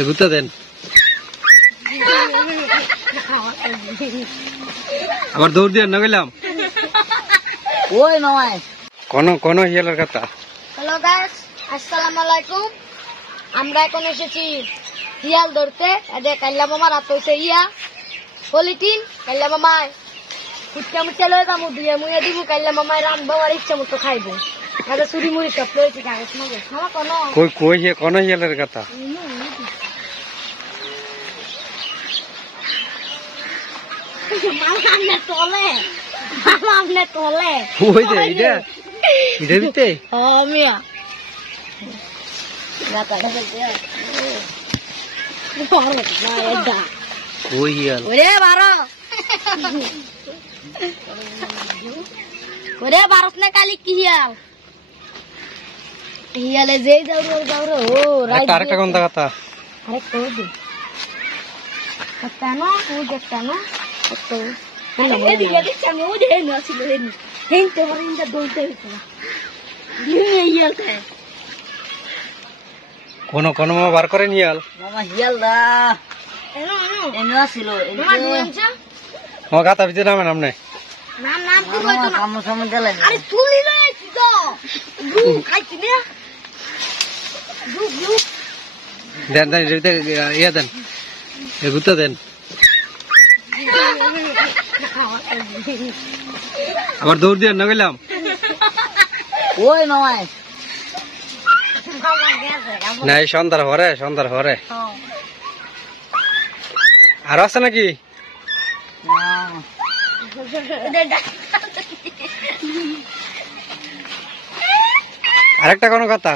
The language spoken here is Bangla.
এগুতে দেন আবার দৌড় দিয়ে না গেলাম ওই মামাই কোন হিয়ালের কথা। হ্যালো গাইস, আসসালামু আলাইকুম। আমরা এখন এসেছি হিয়াল ধরতে। এদের কাল্লা মামার হাত হয়েছে ইয়া পলিটিন। কাল্লা মামায় ফুটকা মুটকা লয়ে যাবো, দিয়ে মুয়ে দিব। কাল্লা মামায় রান্ধবো আর ইচ্ছা মতো খাইবো। তাদের চুরি মুড়ি সব লয়েছি কাগজ মাগজ খাওয়া কোন হিয়ালের কথা। ওই যে এটা দিতে ওই হিয়াল ওরে ভারত না কালি কি হিয়াল হিয়ালে যেই যাও ও আরেকটা কোন কথা আরেকটা ওই একটা না ও একটা না তো এদিকে দিচ্ছা মু দেই না ছিল হেনি হেনতে বরিন্দা দইতে হইতো দিয়ে হিয়াল খায় কোন মামা বার করেন হিয়াল। মামা হিয়াল দা এনো ছিল আমার গাতা ভিতরে নামে নাম নাই নাম কি কইতো না কাম সময় গেল আরে তুলি লইছি তো গু খাইছি না গু দেন ইয়া দেন এগুতে দেন আবার দৌড় দিয়ে না গেলাম ওই মামাই না এই সন্ধ্যার হরে আর আছে নাকি আরেকটা কোন কথা